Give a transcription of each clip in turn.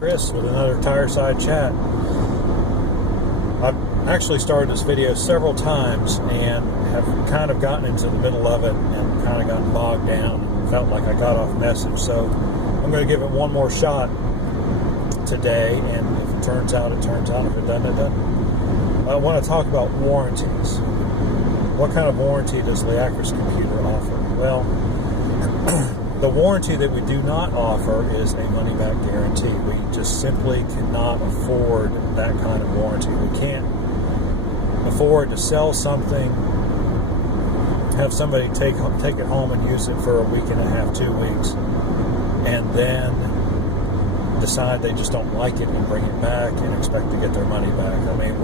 Chris with another Tire Side Chat. I've actually started this video several times and have kind of gotten into the middle of it and kind of gotten bogged down. Felt like I got off message, so I'm going to give it one more shot today, and if it turns out, it turns out. If it doesn't, it doesn't. I want to talk about warranties. What kind of warranty does Leacris computer offer? Well, the warranty that we do not offer is a money-back guarantee. We just simply cannot afford that kind of warranty. We can't afford to sell something, have somebody take it home and use it for a week and a half, 2 weeks, and then decide they just don't like it and bring it back and expect to get their money back. I mean,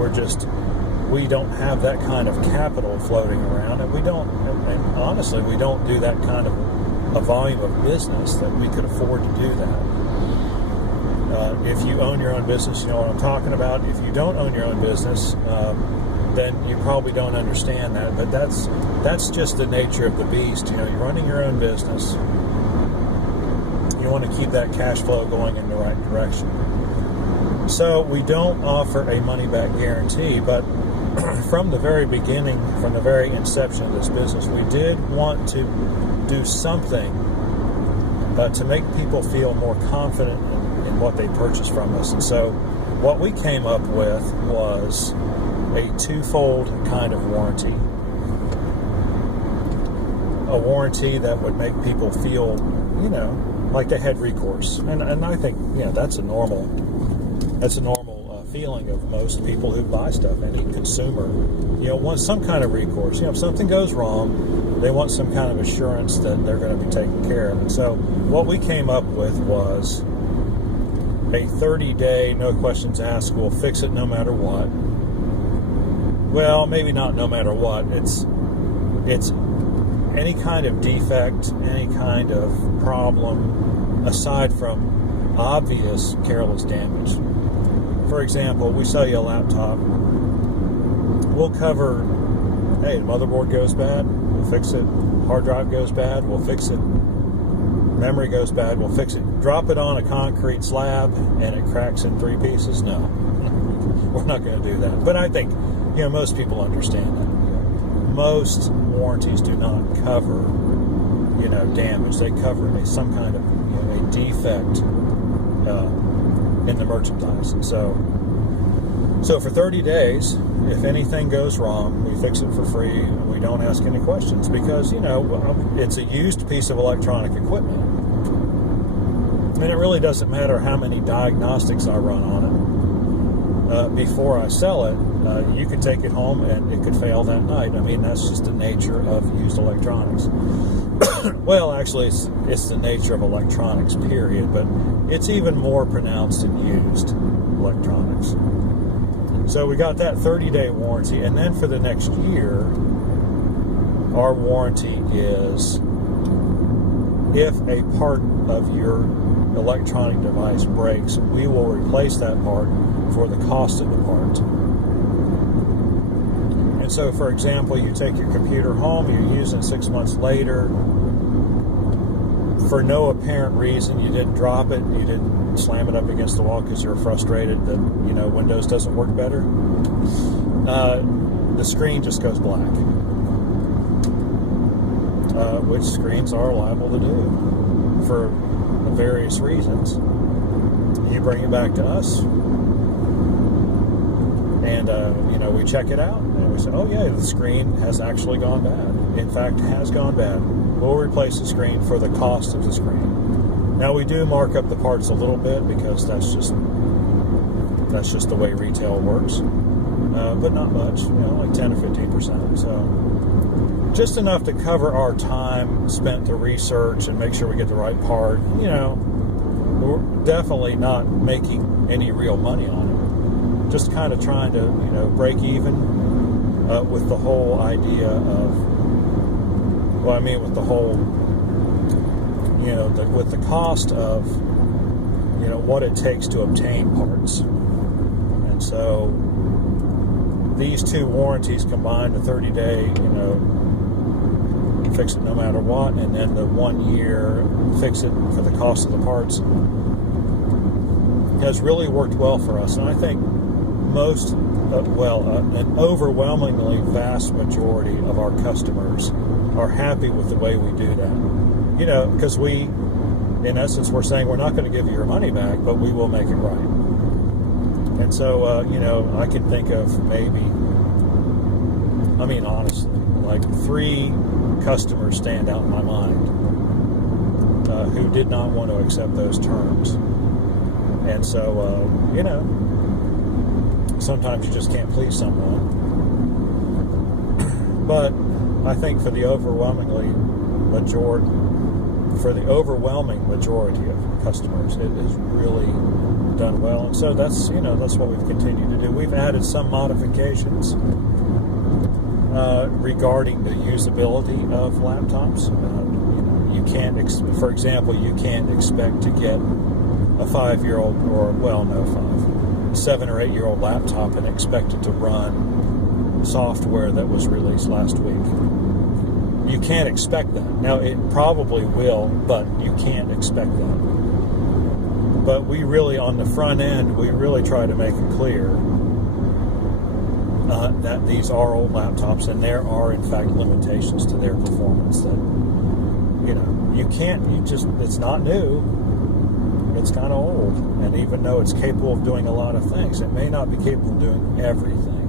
we don't have that kind of capital floating around, and honestly, we don't do that kind of a volume of business that we could afford to do that. If you own your own business, you know what I'm talking about. If you don't own your own business, then you probably don't understand that. But that's just the nature of the beast. You know, you're running your own business. You want to keep that cash flow going in the right direction. So we don't offer a money-back guarantee, but from the very beginning, from the very inception of this business, we did want to do something to make people feel more confident in what they purchased from us. And so what we came up with was a twofold kind of warranty. A warranty that would make people feel, like they had recourse. And I think, that's a normal feeling of most people who buy stuff. Any consumer, wants some kind of recourse. If something goes wrong, they want some kind of assurance that they're going to be taken care of. And so what we came up with was a 30-day, no questions asked, we'll fix it no matter what. Well, maybe not no matter what. It's any kind of defect, any kind of problem, aside from obvious careless damage. For example, we sell you a laptop. We'll cover, hey, the motherboard goes bad, we'll fix it. Hard drive goes bad, we'll fix it. Memory goes bad, we'll fix it. Drop it on a concrete slab and it cracks in 3 pieces? No. We're not going to do that. But I think, most people understand that. Most warranties do not cover, damage. They cover some kind of, a defect in the merchandise. And so for 30 days, if anything goes wrong, we fix it for free. We don't ask any questions because, it's a used piece of electronic equipment. And it really doesn't matter how many diagnostics I run on it. Before I sell it, you could take it home and it could fail that night. I mean, that's just the nature of used electronics. Well, actually, it's the nature of electronics, period, but it's even more pronounced in used electronics. So we got that 30-day warranty, and then for the next year, our warranty is if a part of your electronic device breaks, we will replace that part for the cost of the part. And so, for example, you take your computer home, you use it 6 months later. For no apparent reason, you didn't drop it, you didn't slam it up against the wall because you're frustrated that, Windows doesn't work better. The screen just goes black. Which screens are liable to do for various reasons. You bring it back to us, and we check it out, and we say, oh yeah, the screen has actually gone bad. In fact, has gone bad. We'll replace the screen for the cost of the screen. Now we do mark up the parts a little bit because that's just the way retail works, but not much. Like 10 or 15%. So just enough to cover our time spent to research and make sure we get the right part. We're definitely not making any real money on it. Just kind of trying to, break even with the whole idea of, with the whole, with the cost of, what it takes to obtain parts. And so these two warranties combined, the 30-day, fix it no matter what, and then the 1 year fix it for the cost of the parts, has really worked well for us. And I think an overwhelmingly vast majority of our customers are happy with the way we do that. Because in essence, we're saying we're not going to give you your money back, but we will make it right. And so, I can think of maybe, honestly, like 3 customers stand out in my mind who did not want to accept those terms. And so, sometimes you just can't please someone. But I think for the overwhelming majority of customers, it has really done well. And so that's what we've continued to do. We've added some modifications regarding the usability of laptops. For example, you can't expect to get a 5-year-old or 7 or 8-year-old laptop and expect it to run software that was released last week. You can't expect that. Now, it probably will, but you can't expect that. But we really, on the front end, we really try to make it clear that these are old laptops, and there are, in fact, limitations to their performance that, it's not new. It's kind of old. And even though it's capable of doing a lot of things, it may not be capable of doing everything.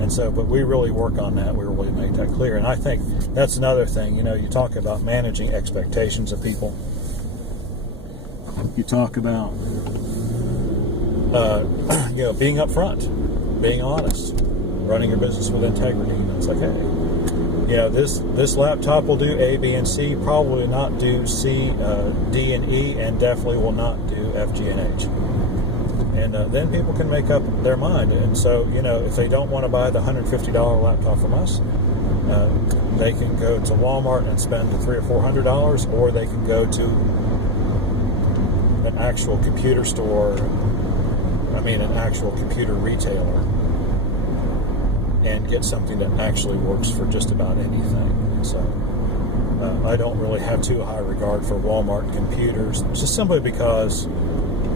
And so, but we really work on that. We really make that clear. And I think that's another thing. You talk about managing expectations of people. You talk about, being upfront, being honest, running your business with integrity. It's like, hey, this laptop will do A, B, and C, probably not do C, D, and E, and definitely will not do F, G, and H. And then people can make up their mind. And so, if they don't want to buy the $150 laptop from us, they can go to Walmart and spend the $300 or $400, or they can go to an actual computer store, an actual computer retailer, and get something that actually works for just about anything. So I don't really have too high regard for Walmart computers, just simply because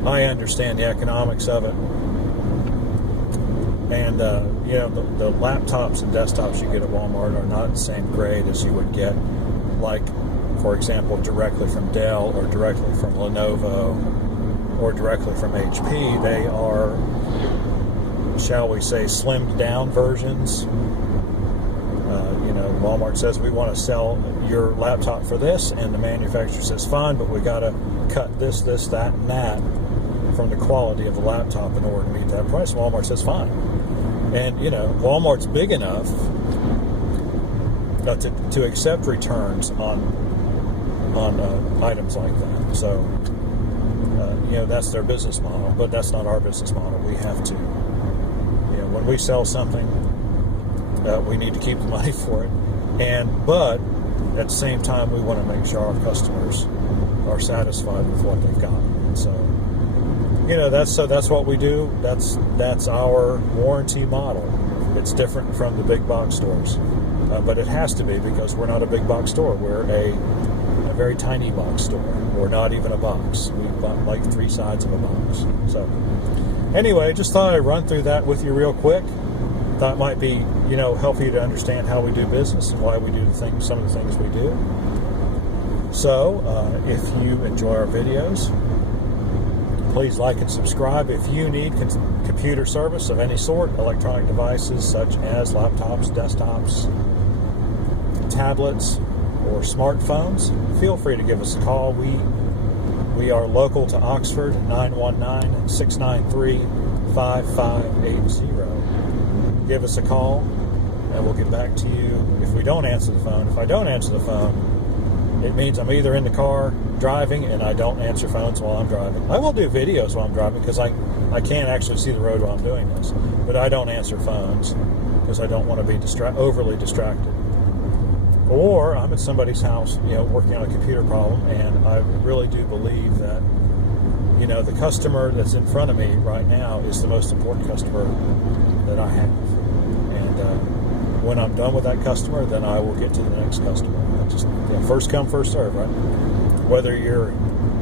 I understand the economics of it. And, the laptops and desktops you get at Walmart are not the same grade as you would get, like, for example, directly from Dell or directly from Lenovo or directly from HP. They are, shall we say, slimmed down versions. Walmart says we want to sell your laptop for this, and the manufacturer says fine, but we got to cut this, that, and that from the quality of the laptop in order to meet that price. Walmart says fine. And, Walmart's big enough to accept returns on items like that. So, that's their business model, but that's not our business model. We have to, when we sell something, we need to keep the money for it. But at the same time, we want to make sure our customers are satisfied with what they've got. And so, that's what we do. That's our warranty model. It's different from the big box stores, but it has to be, because we're not a big box store. We're a very tiny box store. We're not even a box. We've got like 3 sides of a box. So anyway, just thought I'd run through that with you real quick. Thought it might be, help you to understand how we do business and why we do some of the things we do. So, if you enjoy our videos, please like and subscribe. If you need computer service of any sort, electronic devices such as laptops, desktops, tablets, or smartphones, feel free to give us a call. We are local to Oxford, 919-693-5580. Give us a call, and we'll get back to you if we don't answer the phone. If I don't answer the phone, it means I'm either in the car driving and I don't answer phones while I'm driving. I will do videos while I'm driving because I can't actually see the road while I'm doing this. But I don't answer phones because I don't want to be overly distracted. Or I'm at somebody's house, working on a computer problem, and I really do believe that, the customer that's in front of me right now is the most important customer that I have. And when I'm done with that customer, then I will get to the next customer. Just first come, first serve, right? Whether you're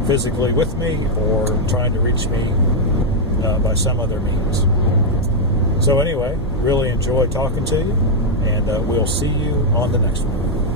physically with me or trying to reach me by some other means. So anyway, really enjoy talking to you, and we'll see you on the next one.